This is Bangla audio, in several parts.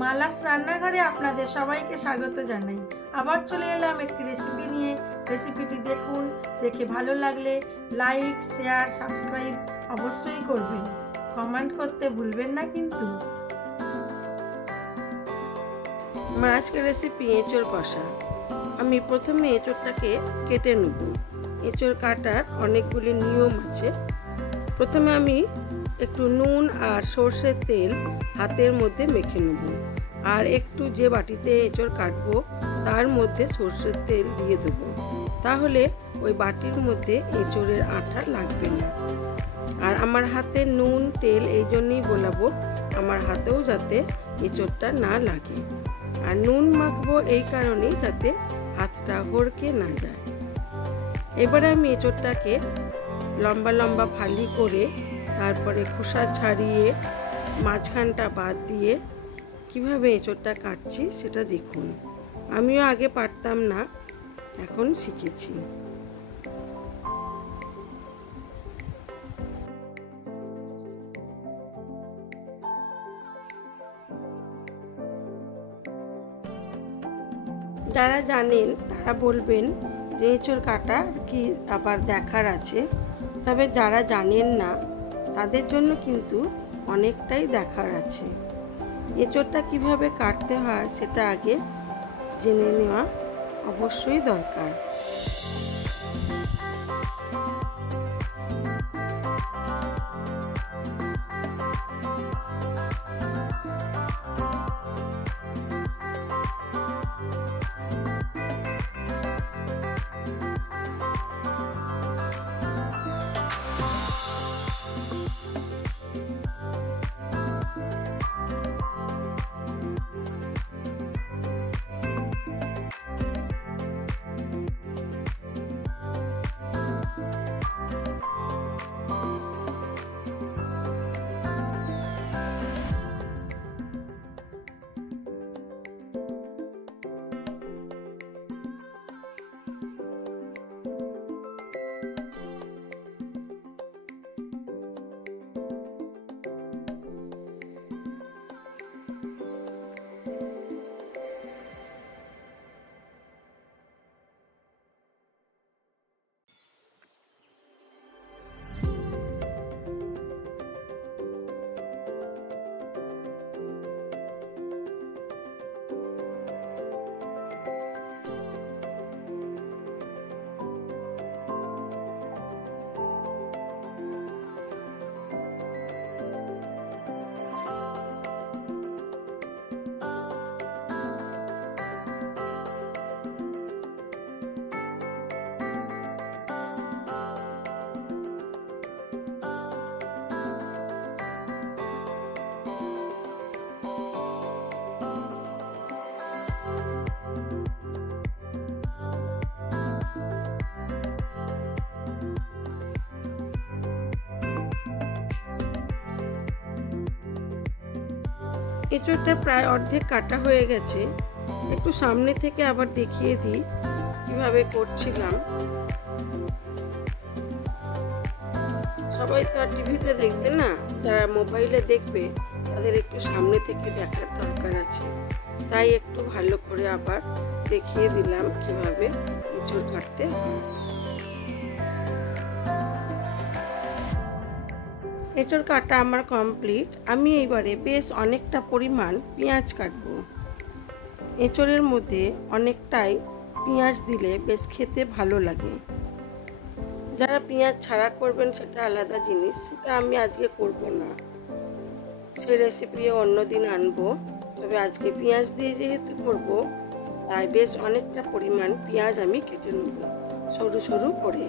মালাস রান্নাঘরে আপনাদের সবাইকে স্বাগত জানাই। আবার চলে এলাম একটি রেসিপি নিয়ে। রেসিপিটি দেখুন, দেখে ভালো লাগলে লাইক, শেয়ার, সাবস্ক্রাইব অবশ্যই করবেন। কমেন্ট করতে ভুলবেন না কিন্তু। আমার আজকের রেসিপি এঁচোড় কষা। আমি প্রথমে এঁচোড়টাকে কেটে নেব। এঁচোড় কাটার অনেকগুলি নিয়ম আছে। প্রথমে আমি একটু নুন আর সর্ষের তেল হাতের মধ্যে মেখে নেব, আর একটু যে বাটিতে এঁচোড় কাটবো তার মধ্যে সর্ষের তেল দিয়ে দেবো, তাহলে ওই বাটির মধ্যে এঁচোড়ের আঠা লাগবে না। আর আমার হাতে নুন তেল এই জন্যই বোলাবো, আমার হাতেও যাতে এঁচোড়টা না লাগে। আর নুন মাখবো এই কারণেই যাতে হাতটা হড়কে না যায়। এবারে আমি এঁচোড়টাকে লম্বা লম্বা ফালি করে তারপরে খোসা ছাড়িয়ে মাঝখানটা বাদ দিয়ে কিভাবে এঁচোড়টা কাটছি সেটা দেখুন। আমিও আগে পারতাম না, এখন শিখেছি। যারা জানেন তারা বলবেন যে এঁচোড় কাটা কি আবার দেখার আছে, তবে যারা জানেন না তাদের জন্য কিন্তু অনেকটাই দেখার আছে। এঁচোড়টা কিভাবে কাটতে হয় সেটা আগে জেনে নেওয়া অবশ্যই দরকার। এঁচোড়টা প্রায় অর্ধেক কাটা হয়ে গেছে। একটু সামনে থেকে আবার দেখিয়ে দিই কিভাবে করছিলাম। সবাই তো আর টিভিতে দেখবে না, যারা মোবাইলে দেখবে তাদের একটু সামনে থেকে দেখার দরকার আছে, তাই একটু ভালো করে আবার দেখিয়ে দিলাম কিভাবে এঁচোড় কাটতে হয়। এঁচোড় কাটা আমার কমপ্লিট। আমি এইবারে বেশ অনেকটা পরিমাণ পেঁয়াজ কাটবো। এঁচোড়ের মধ্যে অনেকটাই পেঁয়াজ দিলে বেশ খেতে ভালো লাগে। যারা পেঁয়াজ ছাড়া করবেন সেটা আলাদা জিনিস, সেটা আমি আজকে করব না, সেই রেসিপিও অন্যদিন আনবো। তবে আজকে পেঁয়াজ দিয়ে যেহেতু করব, তাই বেশ অনেকটা পরিমাণ পেঁয়াজ আমি কেটে নেব সরু সরু করে।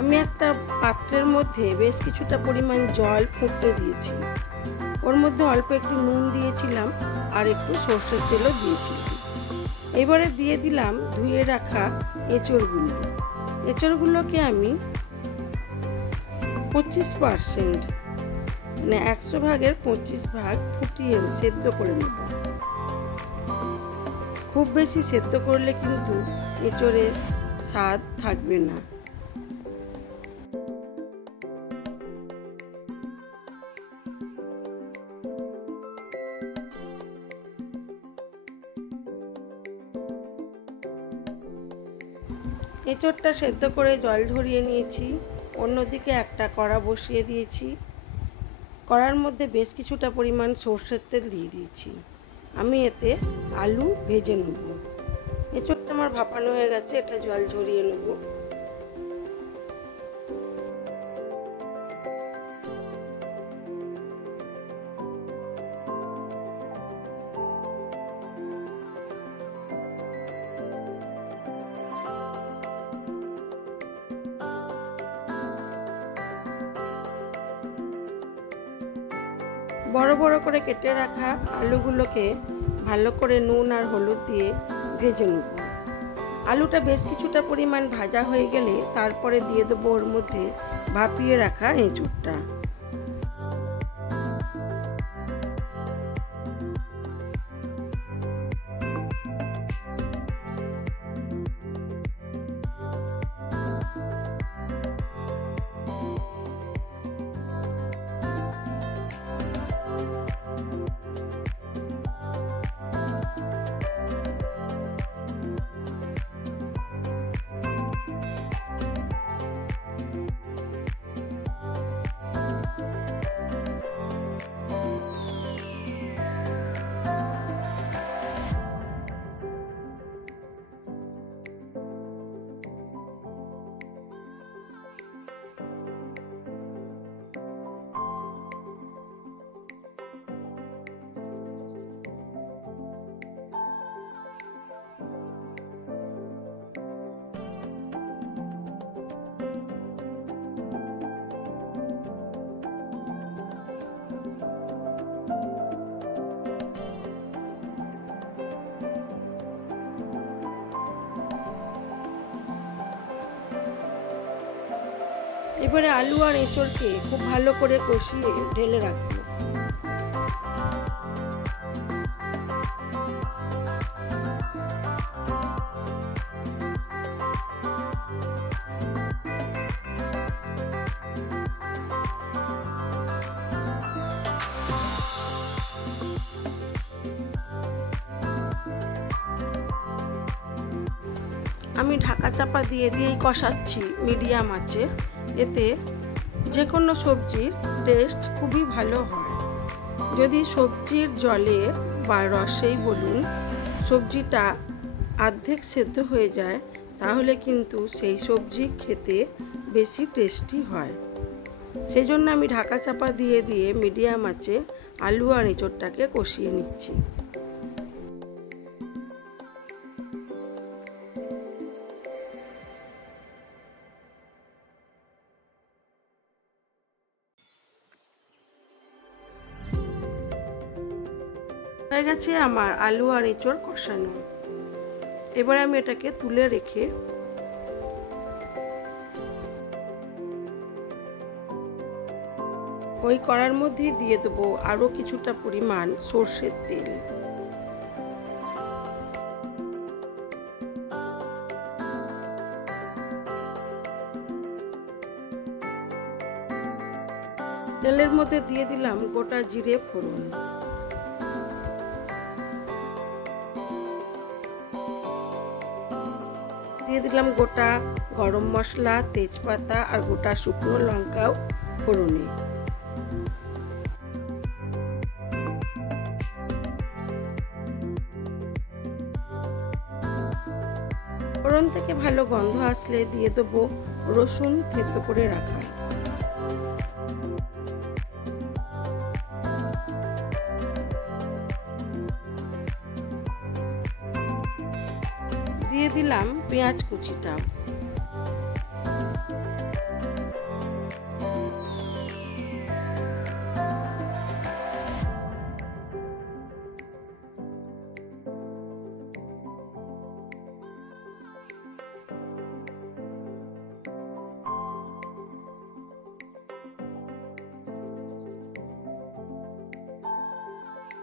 আমি একটা পাত্রের মধ্যে বেশ কিছুটা পরিমাণ জল ফুটতে দিয়েছি। ওর মধ্যে অল্প একটু নুন দিয়েছিলাম আর একটু সর্ষের তেলও দিয়েছিলাম। এবারে দিয়ে দিলাম ধুয়ে রাখা এঁচোড়গুলো। এঁচোড়গুলোকে আমি 25%, মানে 100 ভাগের 25 ভাগ ফুটিয়ে সেদ্ধ করে নেব। খুব বেশি সেদ্ধ করলে কিন্তু এঁচোড়ের স্বাদ থাকবে না। এঁচোড়টা সেদ্ধ করে জল ঝরিয়ে নিয়েছি। অন্যদিকে একটা কড়া বসিয়ে দিয়েছি। কড়ার মধ্যে বেশ কিছুটা পরিমাণ সরষের তেল দিয়ে দিয়েছি। আমি এতে আলু ভেজে নেব। এঁচোড়টা আমার ভাপানো হয়ে গেছে, এটা জল ঝরিয়ে নেব। বড় বড় করে কেটে রাখা আলুগুলোকে ভালো করে নুন আর হলুদ দিয়ে ভেজে নেব। আলুটা বেশ কিছুটা পরিমাণ ভাজা হয়ে গেলে তারপরে দিয়ে দেবো ওর মধ্যে ভাপিয়ে রাখা এঁচোড়টা। এবারে আলু আর এঁচোড়কে খুব ভালো করে কষিয়ে ঢেলে রাখবো। আমি ঢাকা চাপা দিয়ে দিয়েই কষাচ্ছি মিডিয়াম আঁচে। এতে যে কোনো সবজির টেস্ট খুবই ভালো হয়। যদি সবজির জলে বা রসেই বলুন সবজিটা অর্ধেক সেদ্ধ হয়ে যায়, তাহলে কিন্তু সেই সবজি খেতে বেশি টেস্টি হয়। সেই জন্য আমি ঢাকা চাপা দিয়ে দিয়ে মিডিয়াম আঁচে আলু আর এঁচোড়টাকে কষিয়ে নিচ্ছি। হয়ে গেছে আমার আলু আর এঁচোড় কষানো। এবার আমি এটাকে তুলে রেখে ওই কড়ার মধ্যে দিয়ে দেবো আরো কিছুটা পরিমাণ সরষের তেল। তেলের মধ্যে দিয়ে দিলাম গোটা জিরে ফোড়ন। দিয়ে দিলাম গোটা গরম মশলা, তেজপাতা আর গোটা শুকনো লঙ্কাও ফোড়নে। ফোড়ন থেকে ভালো গন্ধ আসলে দিয়ে দেবো রসুন থেতো করে রাখা। দিয়ে দিলাম পেঁয়াজ কুচিটা।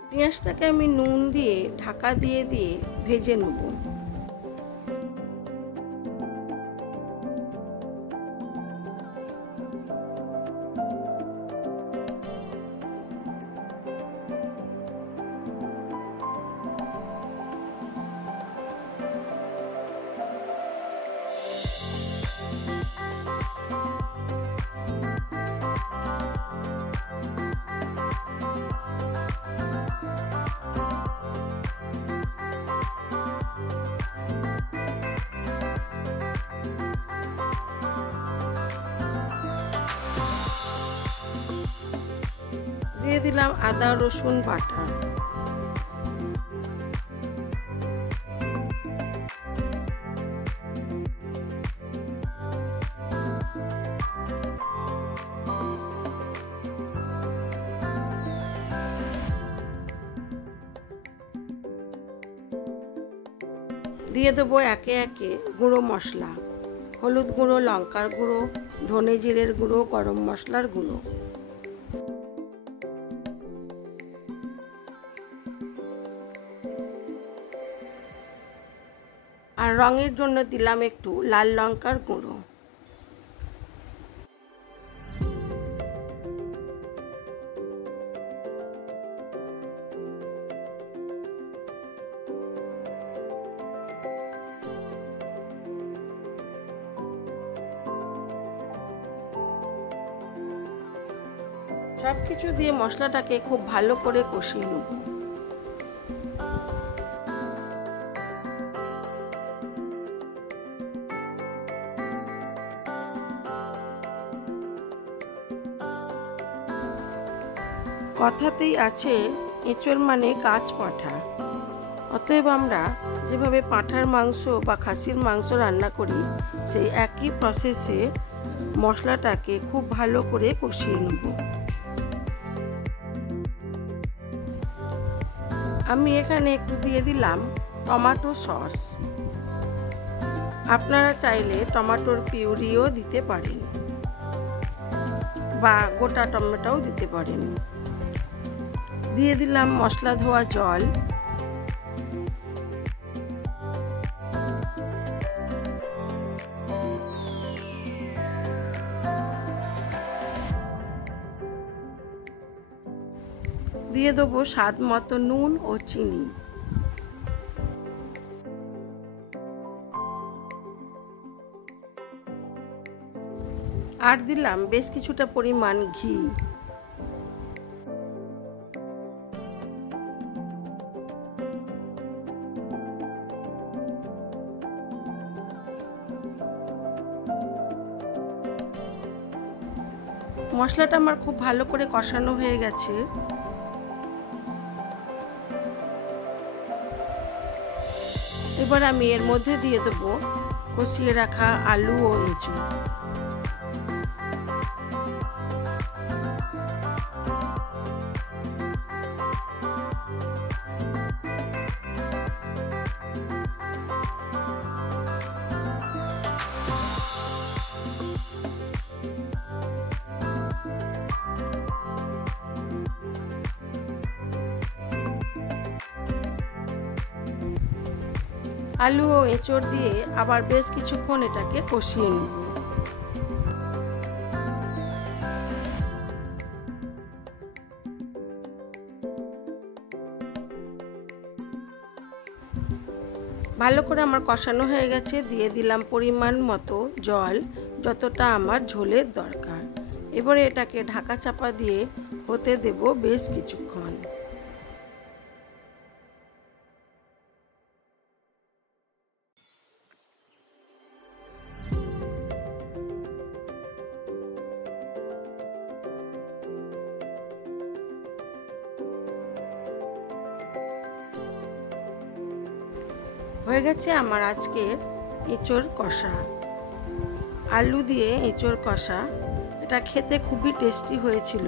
পেঁয়াজটাকে আমি নুন দিয়ে ঢাকা দিয়ে ভেজে নেব। দিয়ে দিলাম আদা রসুন বাটা। দিয়ে দেবো একে একে গুঁড়ো মশলা, হলুদ গুঁড়ো, লঙ্কার গুঁড়ো, ধনে জিরের গুঁড়ো, গরম মশলার গুঁড়ো। আর রঙের জন্য দিলাম একটু লাল লঙ্কার গুঁড়ো। সবকিছু দিয়ে মশলাটাকে খুব ভালো করে কষিয়ে নেব। কথাতেই আছে এঁচোড় মানে গাছ পাঁঠা। অতএব আমরা যেভাবে পাঁঠার মাংস বা খাসির মাংস রান্না করি সেই একই প্রসেসে মশলাটাকে খুব ভালো করে কষিয়ে নেব। আমি এখানে একটু দিয়ে দিলাম টমেটো সস। আপনারা চাইলে টমেটোর পিউরিও দিতে পারেন বা গোটা টমেটোও দিতে পারেন। দিয়ে দিলাম মশলা ধোয়া জল। দিয়ে দেবো স্বাদ মতো নুন ও চিনি। আর দিলাম বেশ কিছুটা পরিমাণ ঘি। মশলাটা আমার খুব ভালো করে কষানো হয়ে গেছে। এবার আমি এর মধ্যে দিয়ে দেবো কষিয়ে রাখা আলু ও এঁচোড়। আলু ও এঁচোড় দিয়ে আবার বেশ কিছুক্ষণ এটাকে কষিয়ে নেব। ভালো করে আমার কষানো হয়ে গেছে। দিয়ে দিলাম পরিমাণ মতো জল, যতটা আমার ঝোলের দরকার। এবারে এটাকে ঢাকা চাপা দিয়ে হতে দেব বেশ কিছুক্ষণ। হয়ে গেছে আমার আজকের এঁচোড় কষা, আলু দিয়ে এঁচোড় কষা। এটা খেতে খুবই টেস্টি হয়েছিল।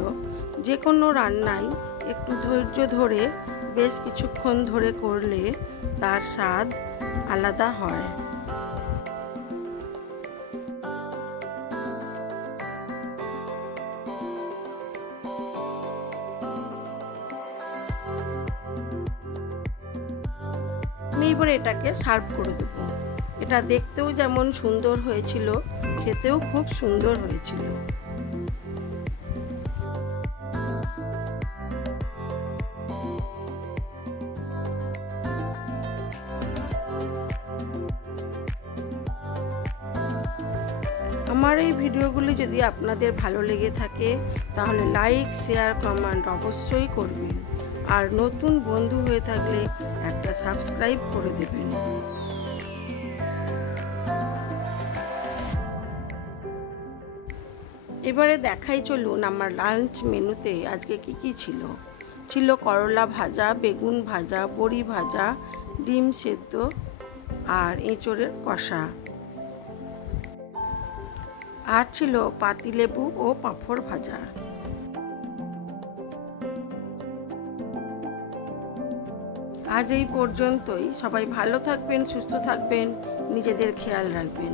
যে কোনো রান্নাই একটু ধৈর্য ধরে বেশ কিছুক্ষণ ধরে করলে তার স্বাদ আলাদা হয়। আমি এবারে এটাকে সার্ভ করে দেব। এটা দেখতেও যেমন সুন্দর হয়েছিল, খেতেও খুব সুন্দর হয়েছিল। আমার এই ভিডিওগুলি যদি আপনাদের ভালো লেগে থাকে তাহলে লাইক, শেয়ার, কমেন্ট অবশ্যই করবেন। আর নতুন বন্ধু হয়ে থাকলে একটা সাবস্ক্রাইব করে দেবেন। এবারে দেখাই চলুন আমার লাঞ্চ মেনুতে আজকে কি ছিল। ছিল করলা ভাজা, বেগুন ভাজা, বড়ি ভাজা, ডিম সেদ্ধ আর এঁচোড়ের কষা। আর ছিল পাতিলেবু ও পাঁপড় ভাজা। আজ এই পর্যন্তই। সবাই ভালো থাকবেন, সুস্থ থাকবেন, নিজেদের খেয়াল রাখবেন।